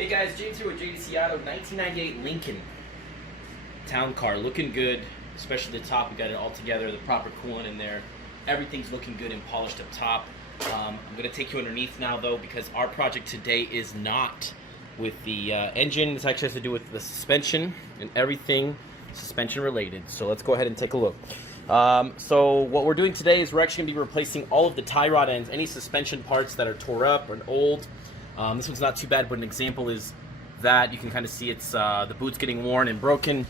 Hey guys, James here with JDC Auto. 1998 Lincoln Town Car, looking good, especially the top. We got it all together, the proper coolant in there. Everything's looking good and polished up top. I'm going to take you underneath now though, because our project today is not with the engine. This actually has to do with the suspension and everything suspension related. So let's go ahead and take a look. So what we're doing today is we're actually going to be replacing all of the tie rod ends, any suspension parts that are tore up or old. This one's not too bad, but an example is that you can kind of see it's the boot's getting worn and broken.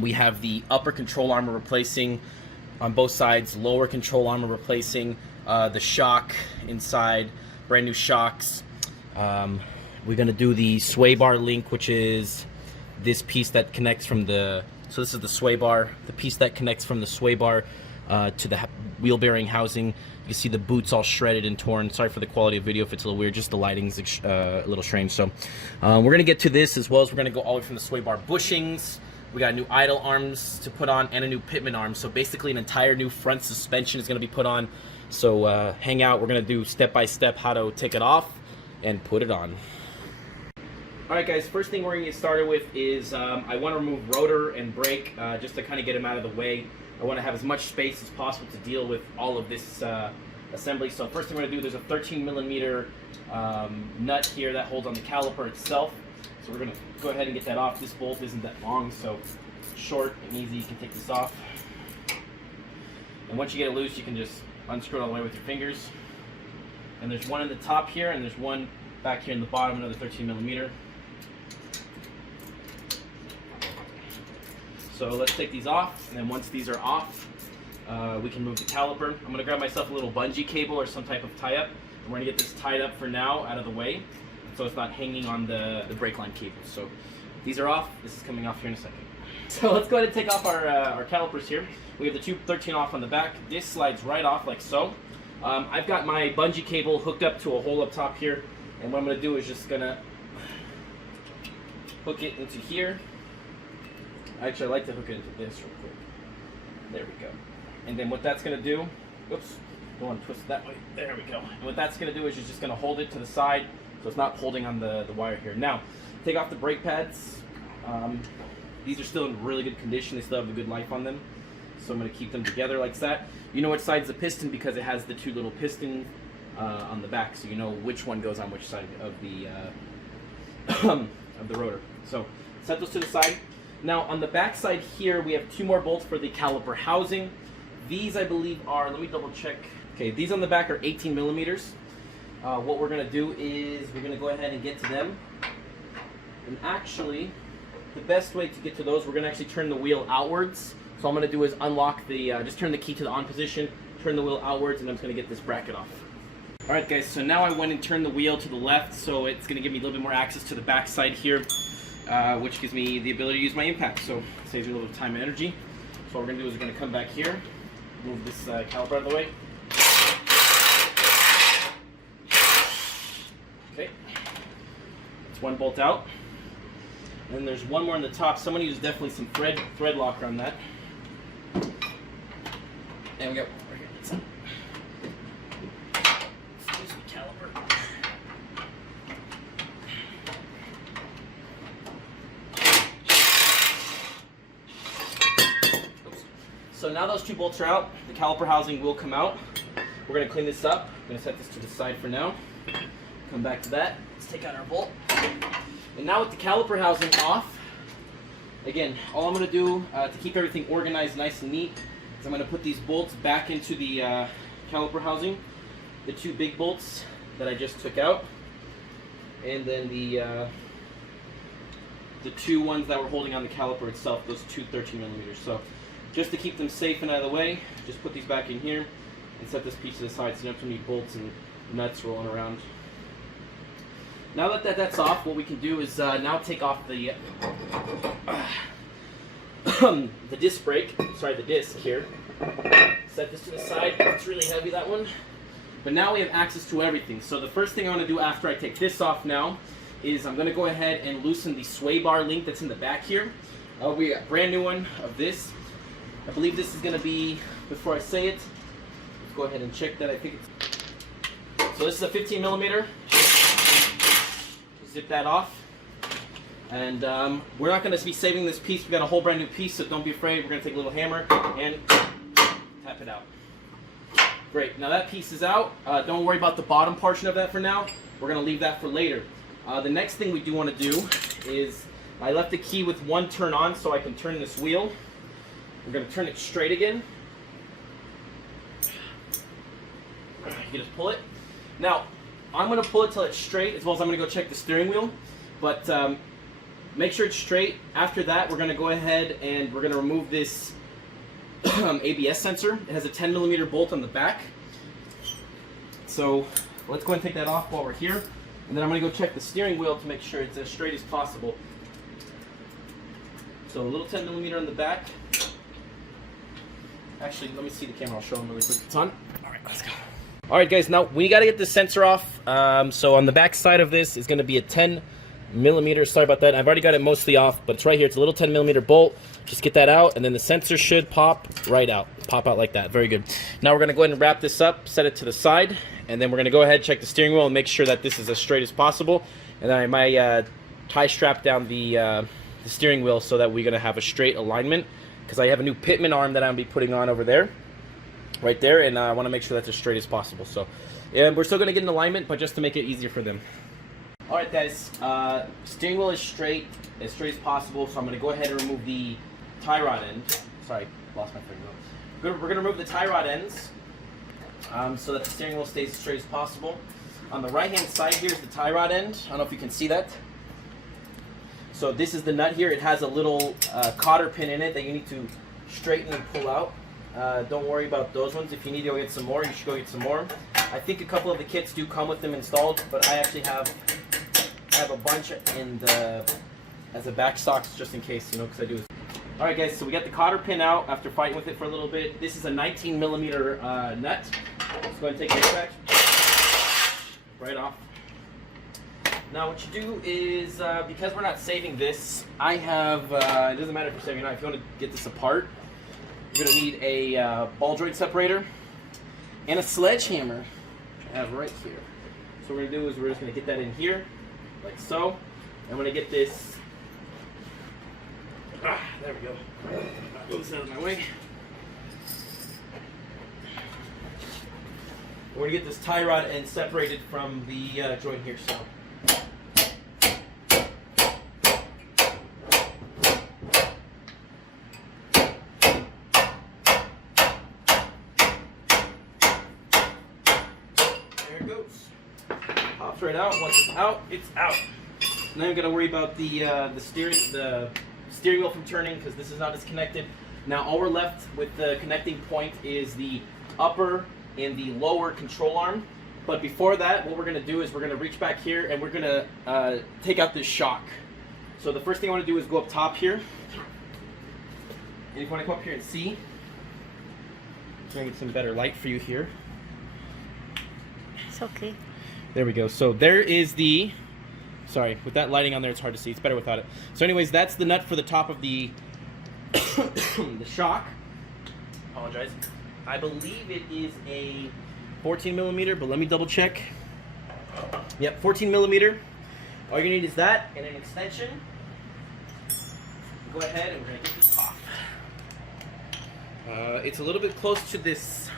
We have the upper control armor replacing on both sides, lower control armor replacing, the shock inside, brand new shocks. We're going to do the sway bar link, which is this piece that connects from the, so this is the sway bar, the piece that connects from the sway bar to the wheel bearing housing. You can see the boots all shredded and torn. Sorry for the quality of video if it's a little weird, just the lighting's a little strange. So we're going to get to this, as well as we're going to go all the way from the sway bar bushings. We got new idle arms to put on and a new pitman arm. So basically an entire new front suspension is going to be put on. So hang out, we're going to do step by step how to take it off and put it on. Alright guys, first thing we're going to get started with is I want to remove rotor and brake just to kind of get them out of the way. I want to have as much space as possible to deal with all of this assembly. So first thing we're going to do, there's a 13mm nut here that holds on the caliper itself. So we're going to go ahead and get that off. This bolt isn't that long, so it's short and easy. You can take this off. And once you get it loose, you can just unscrew it all the way with your fingers. And there's one in the top here, and there's one back here in the bottom, another 13mm. So let's take these off, and then once these are off, we can move the caliper. I'm going to grab myself a little bungee cable or some type of tie-up, and we're going to get this tied up for now out of the way, so it's not hanging on the brake line cable. So these are off. This is coming off here in a second. So let's go ahead and take off our calipers here. We have the tube 13 off on the back. This slides right off like so. I've got my bungee cable hooked up to a hole up top here, and what I'm going to do is just going to hook it into here. Actually, I like to hook it into this real quick. There we go. And then what that's going to do, whoops, don't want to twist it that way. There we go. And what that's going to do is you're just going to hold it to the side so it's not holding on the wire here. Now, take off the brake pads. These are still in really good condition. They still have a good life on them. So I'm going to keep them together like that. You know which side's the piston because it has the two little pistons on the back, so you know which one goes on which side of the of the rotor. So set those to the side. Now on the back side here, we have two more bolts for the caliper housing. These I believe are, let me double check. Okay, these on the back are 18mm. What we're going to do is we're going to go ahead and get to them. And actually, the best way to get to those, we're going to actually turn the wheel outwards. So all I'm going to do is unlock the, just turn the key to the on position, turn the wheel outwards, and I'm just going to get this bracket off. Alright guys, so now I went and turned the wheel to the left, so it's going to give me a little bit more access to the back side here. Which gives me the ability to use my impact, so it saves me a little bit of time and energy. So what we're going to do is we're going to come back here, move this caliper out of the way. Okay, it's one bolt out. And then there's one more on the top. Someone used definitely some thread locker on that. There we go. Excuse me, caliper. So now those two bolts are out, the caliper housing will come out. We're going to clean this up. I'm going to set this to the side for now. Come back to that. Let's take out our bolt. And now with the caliper housing off, again, all I'm going to do to keep everything organized nice and neat is I'm going to put these bolts back into the caliper housing. The two big bolts that I just took out. And then the two ones that were holding on the caliper itself, those two 13mm. So just to keep them safe and out of the way, just put these back in here and set this piece to the side so you don't have too many bolts and nuts rolling around. Now that that's off, what we can do is now take off the the disc brake, sorry, the disc here. Set this to the side. It's really heavy, that one. But now we have access to everything. So the first thing I want to do after I take this off now is I'm going to go ahead and loosen the sway bar link that's in the back here. We got a brand new one of this. I believe this is going to be, before I say it, let's go ahead and check that. I think it's, so this is a 15mm. Just zip that off. And we're not going to be saving this piece. We've got a whole brand new piece, so don't be afraid. We're going to take a little hammer and tap it out. Great. Now that piece is out. Don't worry about the bottom portion of that for now. We're going to leave that for later. The next thing we do want to do is, I left the key with one turn on so I can turn this wheel. We're going to turn it straight again. You just pull it. Now, I'm going to pull it till it's straight, as well as I'm going to go check the steering wheel. But make sure it's straight. After that, we're going to go ahead and we're going to remove this ABS sensor. It has a 10mm bolt on the back. So let's go ahead and take that off while we're here. And then I'm going to go check the steering wheel to make sure it's as straight as possible. So a little 10mm on the back. Actually, let me see the camera. I'll show them really quick. It's on. All right, let's go. All right, guys. Now we got to get the sensor off. So on the back side of this is going to be a 10mm. Sorry about that. I've already got it mostly off, but it's right here. It's a little 10mm bolt. Just get that out, and then the sensor should pop right out. Pop out like that. Very good. Now we're going to go ahead and wrap this up, set it to the side, and then we're going to go ahead and check the steering wheel and make sure that this is as straight as possible. And then I might tie strap down the steering wheel so that we're going to have a straight alignment, because I have a new pitman arm that I'm going to be putting on over there, right there, and I want to make sure that's as straight as possible. So yeah, we're still going to get an alignment, but just to make it easier for them. All right, guys, steering wheel is straight as possible, so I'm going to go ahead and remove the tie rod end. Sorry, lost my finger. We're going to remove the tie rod ends so that the steering wheel stays as straight as possible. On the right-hand side here is the tie rod end. I don't know if you can see that. So this is the nut here. It has a little cotter pin in it that you need to straighten and pull out. Don't worry about those ones. If you need to go get some more, you should go get some more. I think a couple of the kits do come with them installed, but I actually have a bunch in the as a back stocks just in case, you know, because I do. All right, guys. So we got the cotter pin out after fighting with it for a little bit. This is a 19mm nut. Let's go ahead and take it back right off. Now what you do is, because we're not saving this, I have, it doesn't matter if you're saving or not, if you want to get this apart, you're going to need a ball joint separator and a sledgehammer, which I have right here. So what we're going to do is we're just going to get that in here, like so. I'm going to get this, there we go, move this out of my way. We're going to get this tie rod end separated from the joint here, so. Pops right out. Once it's out, it's out. Now I'm gonna worry about the steering wheel from turning, because this is not as connected. Now all we're left with the connecting point is the upper and the lower control arm. But before that, what we're gonna do is we're gonna reach back here and we're gonna take out this shock. So the first thing I want to do is go up top here. And if you want to come up here and see, I'm gonna get some better light for you here. It's okay. There we go. So there is the, sorry, with that lighting on there, it's hard to see. It's better without it. So anyways, that's the nut for the top of the the shock. Apologize. I believe it is a 14mm, but let me double check. Yep, 14mm. All you're gonna need is that and an extension. Go ahead and we're gonna get this off. It's a little bit close to this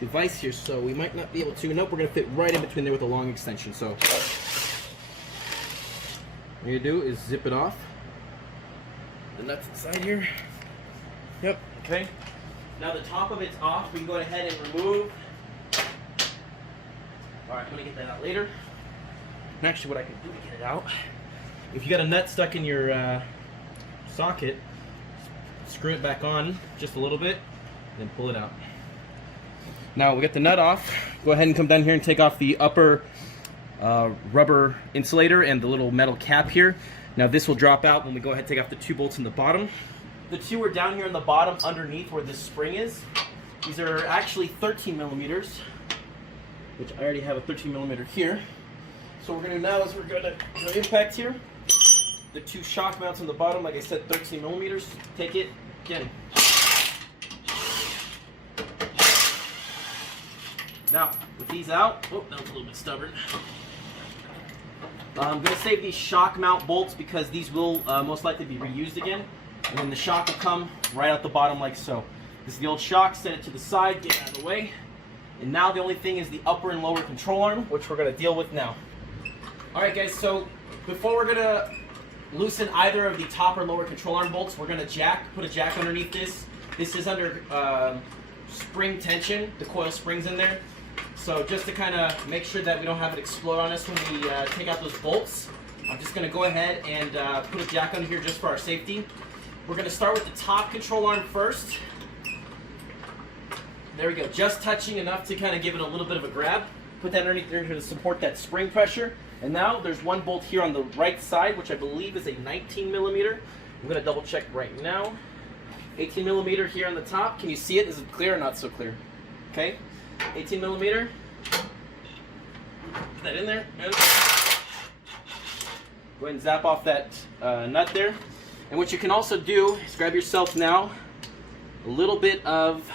device here, so we might not be able to. Nope, we're gonna fit right in between there with a long extension. So what you're gonna do is zip it off. The nuts inside here. Yep. Okay. Now the top of it's off. We can go ahead and remove. All right, I'm gonna get that out later. And actually, what I can do to get it out, if you got a nut stuck in your socket, screw it back on just a little bit, then pull it out. Now we got the nut off. Go ahead and come down here and take off the upper rubber insulator and the little metal cap here. Now this will drop out when we go ahead and take off the two bolts in the bottom. The two are down here in the bottom underneath where this spring is. These are actually 13mm, which I already have a 13mm here. So what we're going to do now is we're going to impact here. The two shock mounts on the bottom, like I said, 13mm. Take it, again. Now, with these out, oh, that was a little bit stubborn. I'm going to save these shock mount bolts because these will most likely be reused again. And then the shock will come right out the bottom like so. This is the old shock, set it to the side, get it out of the way. And now the only thing is the upper and lower control arm, which we're going to deal with now. Alright guys, so before we're going to loosen either of the top or lower control arm bolts, we're going to put a jack underneath this. This is under spring tension, the coil springs in there. So just to kind of make sure that we don't have it explode on us when we take out those bolts, I'm just going to go ahead and put a jack under here just for our safety. We're going to start with the top control arm first. There we go, just touching enough to kind of give it a little bit of a grab. Put that underneath there to support that spring pressure. And now there's one bolt here on the right side, which I believe is a 19 millimeter. I'm going to double check right now. 18 millimeter here on the top. Can you see it? Is it clear or not so clear? Okay. 18 millimeter. Put that in there. Go ahead and zap off that nut there. And what you can also do is grab yourself now a little bit of,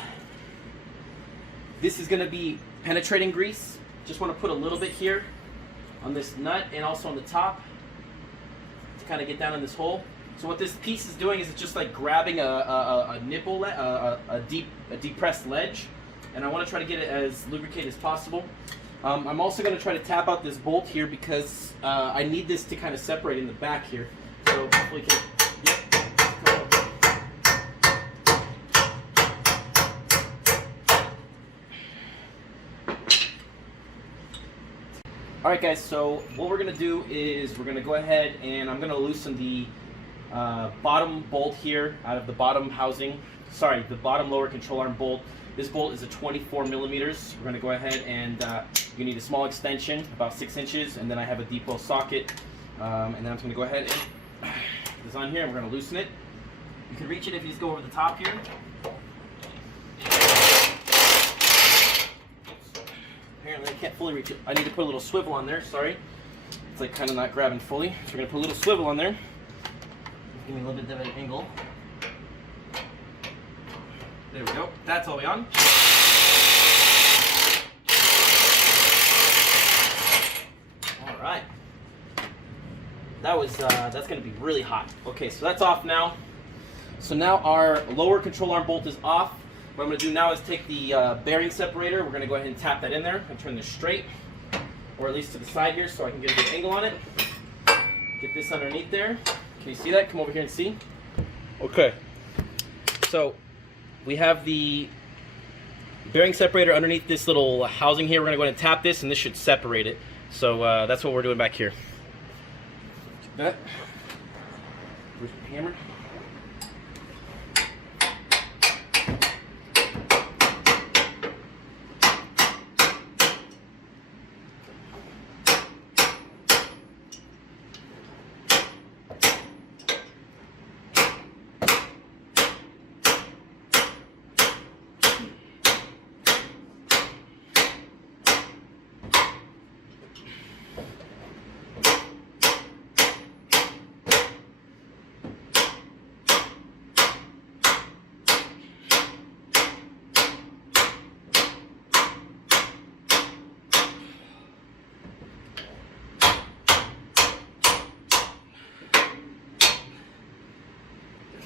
this is going to be penetrating grease. Just want to put a little bit here on this nut and also on the top to kind of get down in this hole. So what this piece is doing is it's just like grabbing a nipple, a deep pressed ledge. And I want to try to get it as lubricated as possible. I'm also going to try to tap out this bolt here because I need this to kind of separate in the back here. So hopefully we can, Alright guys, so what we're going to do is we're going to go ahead and I'm going to loosen the bottom bolt here out of the bottom housing. Sorry, the bottom lower control arm bolt. This bolt is a 24 millimeters. We're going to go ahead and you need a small extension, about 6 inches, and then I have a deep well socket. And then I'm going to go ahead and put this on here and we're going to loosen it. You can reach it if you just go over the top here. Apparently I can't fully reach it. I need to put a little swivel on there, sorry. It's like kind of not grabbing fully. So we're going to put a little swivel on there. Give me a little bit of an angle. There we go. That's all the way on. All right. That's going to be really hot. Okay, so that's off now. So now our lower control arm bolt is off. What I'm going to do now is take the bearing separator. We're going to go ahead and tap that in there and turn this straight, or at least to the side here, so I can get a good angle on it. Get this underneath there. Can you see that? Come over here and see. Okay. So we have the bearing separator underneath this little housing here. We're going to go ahead and tap this, and this should separate it. So that's what we're doing back here. That. Where's the hammer?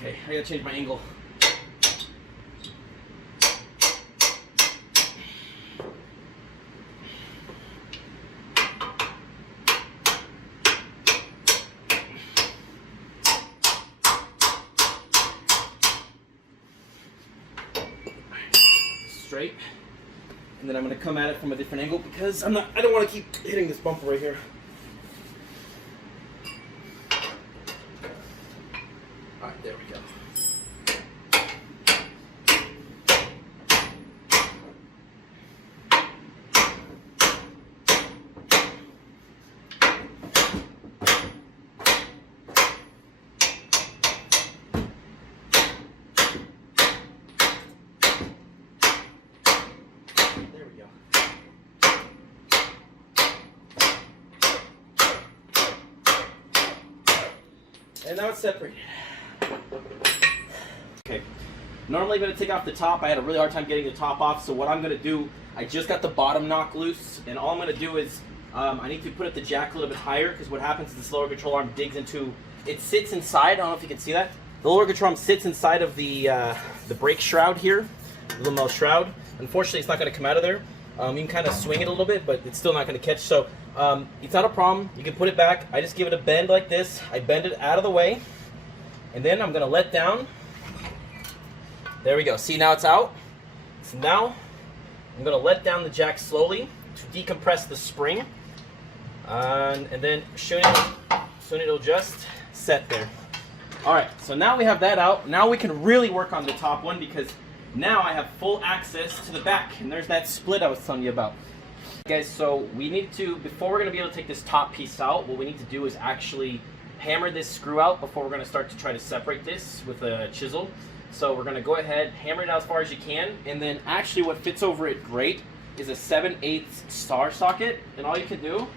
Okay, I gotta change my angle. Straight. And then I'm gonna come at it from a different angle because I don't want to keep hitting this bumper right here. Alright, there we go. There we go. And now it's separated. Okay, normally I'm going to take off the top. I had a really hard time getting the top off, so what I'm going to do, I just got the bottom knock loose, and all I'm going to do is I need to put up the jack a little bit higher because what happens is this lower control arm digs into, it sits inside, I don't know if you can see that. The lower control arm sits inside of the brake shroud here, the little metal shroud. Unfortunately, it's not going to come out of there. You can kind of swing it a little bit, but it's still not going to catch. So it's not a problem. You can put it back. I just give it a bend like this. I bend it out of the way, and then I'm going to let down. There we go. See, now it's out. So now I'm going to let down the jack slowly to decompress the spring, and then soon it'll just set there. All right, so now we have that out. Now we can really work on the top one because now I have full access to the back, and there's that split I was telling you about. Guys, so we need to, before we're going to be able to take this top piece out, what we need to do is actually hammer this screw out before we're going to start to try to separate this with a chisel. So we're going to go ahead, hammer it out as far as you can, and then actually what fits over it great is a 7/8 star socket, and all you can do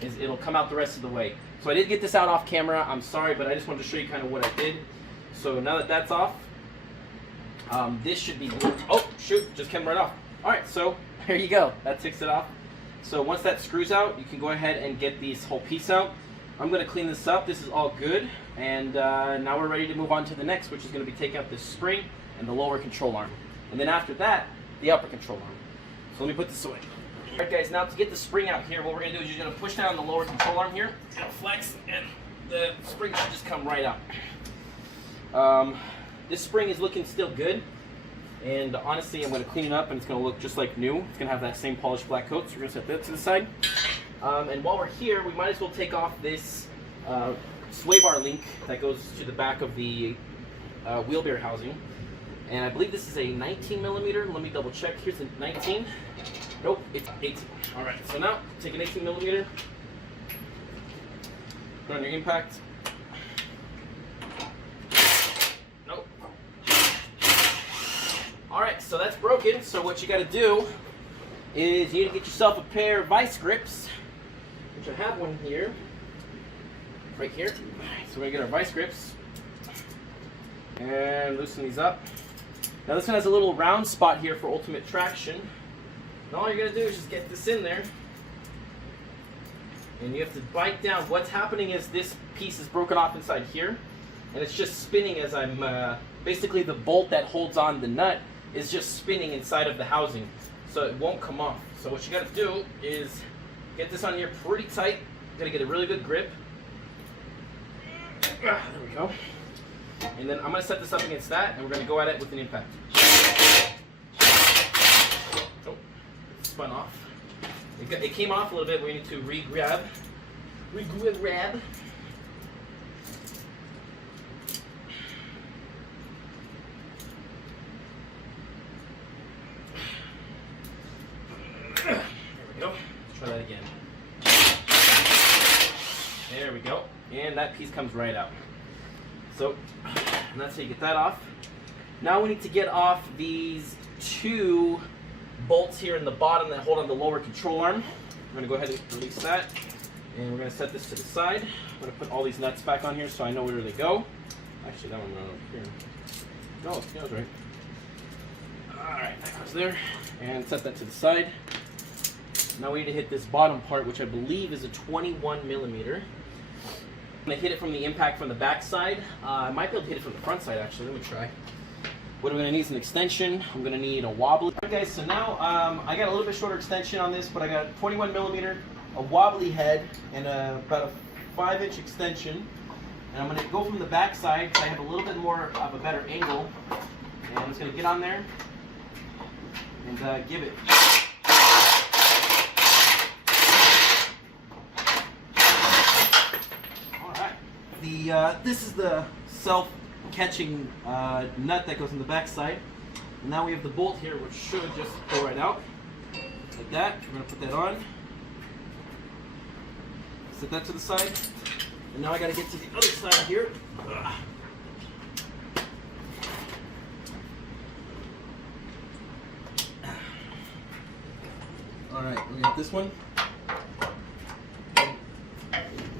is it'll come out the rest of the way. So I did get this out off camera, I'm sorry, but I just wanted to show you kind of what I did. So now that that's off, this should be, oh shoot, just came right off. Alright, so there you go, that takes it off. So once that screws out, you can go ahead and get this whole piece out. I'm going to clean this up, this is all good, and now we're ready to move on to the next, which is going to be taking out this spring and the lower control arm. And then after that, the upper control arm. So let me put this away. Alright guys, now to get the spring out here, what we're going to do is you're going to push down the lower control arm here, it's going to flex, and the spring should just come right out. This spring is looking still good, and honestly I'm going to clean it up and it's going to look just like new. It's going to have that same polished black coat, so we're going to set that to the side. And while we're here, we might as well take off this sway bar link that goes to the back of the wheel bear housing. And I believe this is a 19 millimeter. Let me double check. Here's a 19. Nope, it's 18. All right, so now take an 18 millimeter, put on your impact. Nope. All right, so that's broken. So what you got to do is you need to get yourself a pair of vice grips, which I have one here, right here. So we're gonna get our vice grips and loosen these up. Now this one has a little round spot here for ultimate traction. And all you're gonna do is just get this in there, and you have to bite down. What's happening is this piece is broken off inside here, and it's just spinning as I'm, basically the bolt that holds on the nut is just spinning inside of the housing, so it won't come off. So what you gotta do is get this on here pretty tight. You gotta get a really good grip. There we go. And then I'm gonna set this up against that, and we're gonna go at it with an impact. Oh, it spun off. It came off a little bit. We need to re-grab. Re-grab. There we go. Let's try that again. There we go. And that piece comes right out. So, and that's how you get that off. Now we need to get off these two bolts here in the bottom that hold on the lower control arm. We're going to go ahead and release that. And we're going to set this to the side. I'm going to put all these nuts back on here so I know where they go. Actually, that one went over here. No, that was right. Alright, that goes there. And set that to the side. Now we need to hit this bottom part, which I believe is a 21 millimeter. I'm going to hit it from the impact from the back side. I might be able to hit it from the front side, actually. Let me try. What I'm going to need is an extension. I'm going to need a wobbly. Alright guys, so now I got a little bit shorter extension on this, but I got a 21 millimeter, a wobbly head, and about a 5-inch extension. And I'm going to go from the back side because I have a little bit more of a better angle. And I'm just going to get on there and give it. This is the self-catching nut that goes in the back side. And now we have the bolt here, which should just go right out. Like that. We're going to put that on. Set that to the side. And now I got to get to the other side here. Alright, we got this one. And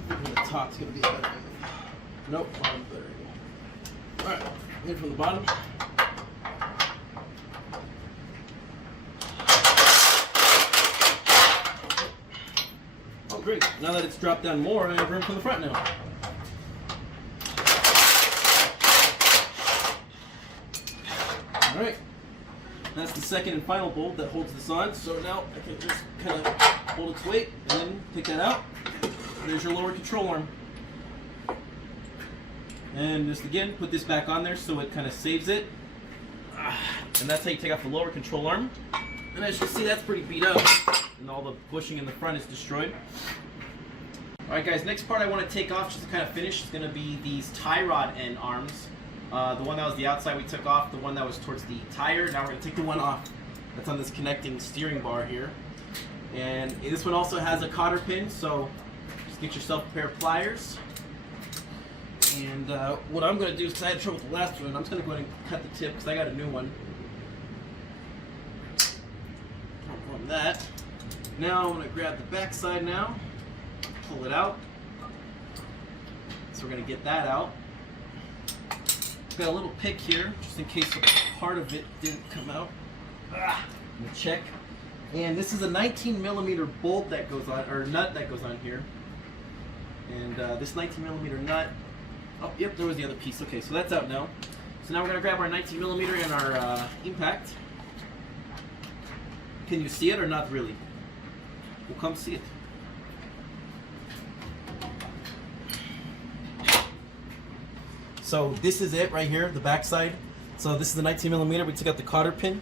the top's going to be better. Nope, bottom better. Alright, hit it from the bottom. great. Now that it's dropped down more, I have room from the front now. Alright. That's the second and final bolt that holds this on. So now I can just kind of hold its weight and then take that out. There's your lower control arm. And just again, put this back on there so it kind of saves it. And that's how you take off the lower control arm. And as you can see, that's pretty beat up. And all the bushing in the front is destroyed. Alright guys, next part I want to take off just to kind of finish is going to be these tie rod end arms. The one that was the outside we took off, the one that was towards the tire. Now we're going to take the one off that's on this connecting steering bar here. And this one also has a cotter pin, so just get yourself a pair of pliers. And what I'm going to do is, because I had trouble with the last one, I'm just going to go ahead and cut the tip because I got a new one. From that. Now I'm going to grab the back side now, pull it out. So we're going to get that out. Got a little pick here, just in case part of it didn't come out. I'm gonna check. And this is a 19mm bolt that goes on, or nut that goes on here. And this 19mm nut, oh, yep, there was the other piece. Okay, so that's out now. So now we're gonna grab our 19mm and our impact. Can you see it or not really? We'll come see it. So this is it right here, the back side. So this is the 19mm. We took out the cotter pin.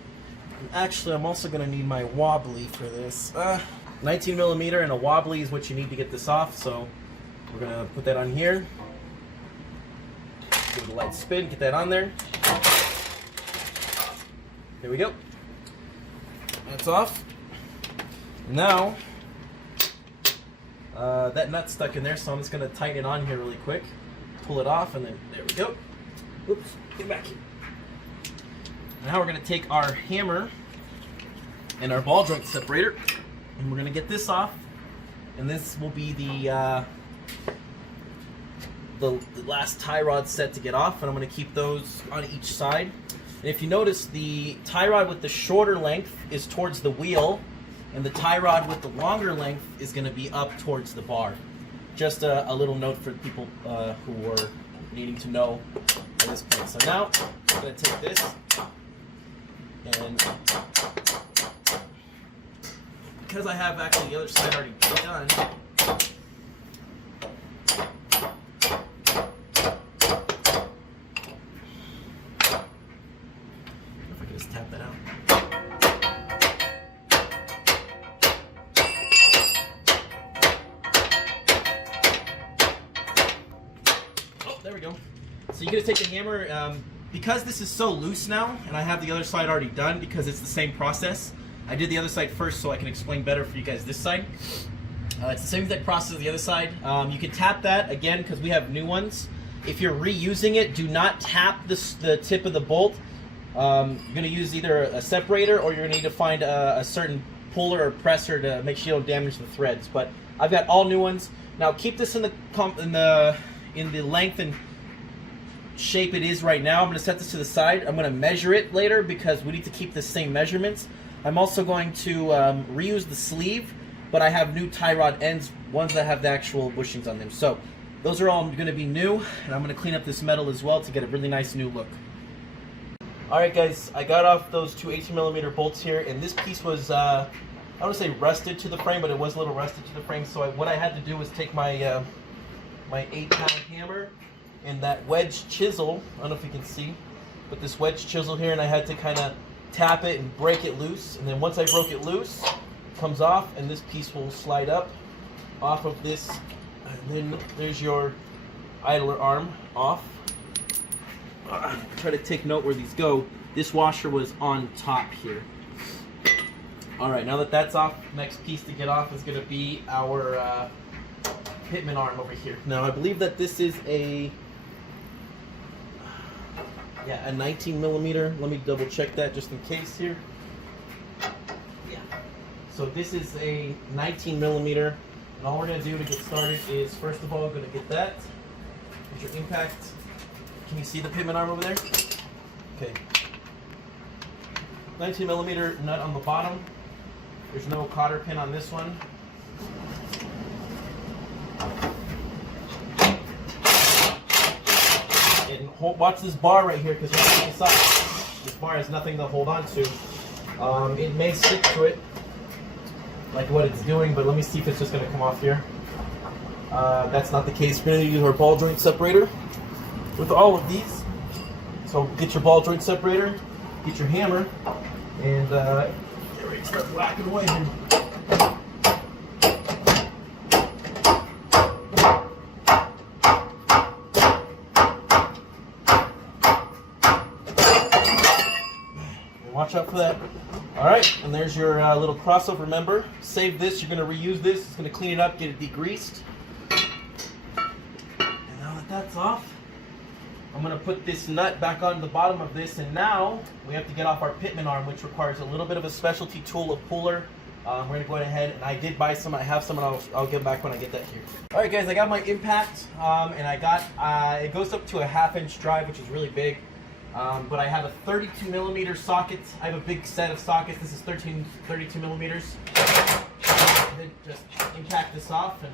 And actually, I'm also going to need my wobbly for this. 19mm and a wobbly is what you need to get this off. So we're going to put that on here. Give it a light spin, get that on there. There we go. That's off. Now, that nut's stuck in there, so I'm just going to tighten it on here really quick. Pull it off, and then there we go. Oops, get back here. Now we're going to take our hammer and our ball joint separator, and we're going to get this off. And this will be the last tie rod set to get off, and I'm going to keep those on each side. And if you notice, the tie rod with the shorter length is towards the wheel, and the tie rod with the longer length is going to be up towards the bar. Just a little note for people who were needing to know at this point. So now I'm going to take this and because I have actually the other side already done, if I can just tap that out. There we go. So you're going to take the hammer, because this is so loose now, and I have the other side already done because it's the same process. I did the other side first so I can explain better for you guys this side. It's the same exact process as the other side. You can tap that, again, because we have new ones. If you're reusing it, do not tap the tip of the bolt. You're going to use either a separator or you're going to need to find a certain puller or presser to make sure you don't damage the threads. But I've got all new ones. Now keep this in the length and shape it is right now. I'm going to set this to the side. I'm going to measure it later because we need to keep the same measurements. I'm also going to reuse the sleeve, but I have new tie rod ends, ones that have the actual bushings on them. So those are all going to be new, and I'm going to clean up this metal as well to get a really nice new look. Alright guys, I got off those two 18mm bolts here, and this piece was, I don't want to say rusted to the frame, but it was a little rusted to the frame. So what I had to do was take my my 8-pound hammer and that wedge chisel, I don't know if you can see, but this wedge chisel here, and I had to kind of tap it and break it loose. And then once I broke it loose, it comes off, and this piece will slide up off of this. And then there's your idler arm off. Try to take note where these go. This washer was on top here. Alright, now that that's off, next piece to get off is going to be our Pitman arm over here. Now I believe that this is a 19mm. Let me double check that just in case here. Yeah. So this is a 19mm, and all we're going to do to get started is, first of all, we're going to get that. Here's your impact. Can you see the Pitman arm over there? Okay. 19mm nut on the bottom. There's no cotter pin on this one. watch this bar right here, because this bar has nothing to hold on to. It may stick to it, like what it's doing, but let me see if it's just going to come off here. That's not the case. We're going to use our ball joint separator with all of these. So get your ball joint separator, get your hammer, and get ready to start whacking away here. Watch out for that. Alright, and there's your little crossover. Remember, save this. You're going to reuse this. It's going to clean it up, get it degreased. And now that that's off, I'm going to put this nut back on the bottom of this. And now we have to get off our pitman arm, which requires a little bit of a specialty tool, a puller. We're going to go ahead, and I did buy some. I have some, and I'll get back when I get that here. Alright guys, I got my impact, and I got, it goes up to a 1/2 inch drive, which is really big. But I have a 32 millimeter socket. I have a big set of sockets. This is 32 millimeters. Just impact this off, and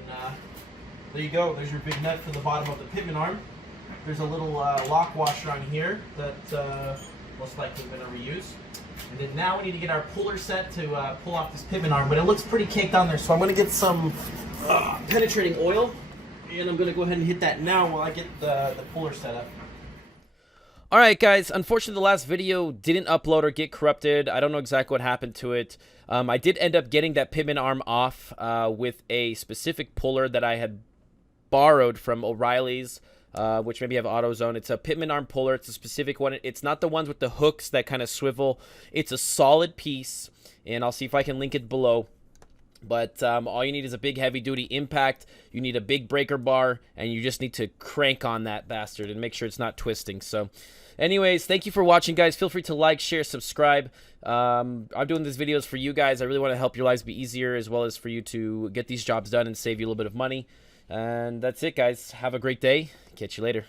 there you go. There's your big nut for the bottom of the pitman arm. There's a little lock washer on here that most likely we're going to reuse. And then now we need to get our puller set to pull off this pitman arm, but it looks pretty caked on there. So I'm going to get some penetrating oil, and I'm going to go ahead and hit that now while I get the puller set up. Alright guys, unfortunately the last video didn't upload or get corrupted. I don't know exactly what happened to it. I did end up getting that pitman arm off with a specific puller that I had borrowed from O'Reilly's, which maybe have AutoZone. It's a pitman arm puller. It's a specific one. It's not the ones with the hooks that kind of swivel. It's a solid piece, and I'll see if I can link it below. But all you need is a big heavy-duty impact. You need a big breaker bar, and you just need to crank on that bastard and make sure it's not twisting. So anyways, thank you for watching, guys. Feel free to like, share, subscribe. I'm doing these videos for you guys. I really want to help your lives be easier, as well as for you to get these jobs done and save you a little bit of money. And that's it, guys. Have a great day. Catch you later.